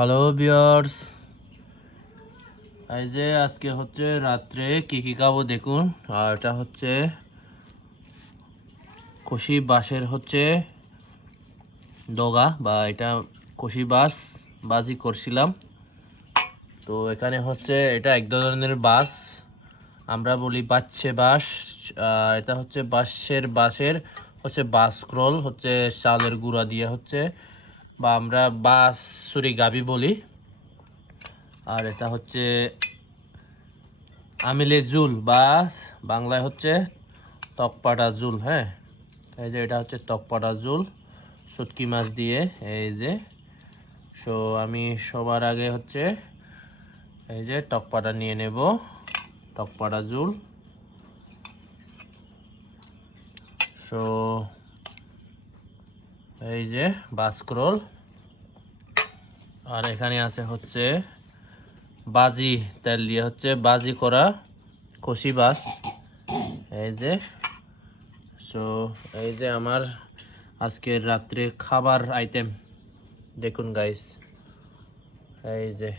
Hello বিয়ার্স এই যে আজকে হচ্ছে রাত্রে কি কি খাব দেখুন। আর এটা হচ্ছে কষি বাঁশের হচ্ছে ডগা, বা এটা কষি বাস বাজি করছিলাম। তো এখানে হচ্ছে এটা এক ধরনের বাস আমরা বলি বাচ্ছে বাঁশ। এটা হচ্ছে বাঁশের বাঁশের হচ্ছে বাস ক্রল হচ্ছে চালের গুঁড়া দিয়ে হচ্ছে বা আমরা বাস সুরি গাবি বলি। আর এটা হচ্ছে আমিলে জুল বা বাংলায় হচ্ছে তকপাটা জুল হ্যাঁ? এই যে এটা হচ্ছে তকপাটা জুল, শুটকি মাছ দিয়ে। এই যে, সো আমি সবার আগে হচ্ছে এই যে টকপাটা নিয়ে নেব টকপাটা জুল। সো এই যে বাস্ক্রোল আর এখানে আছে হচ্ছে বাজি তেল দিয়ে হচ্ছে বাজি করা কষি বাস। এই যে সো এই যে আমার আজকে রাত্রে খাবার আইটেম দেখুন গাইস এই যে।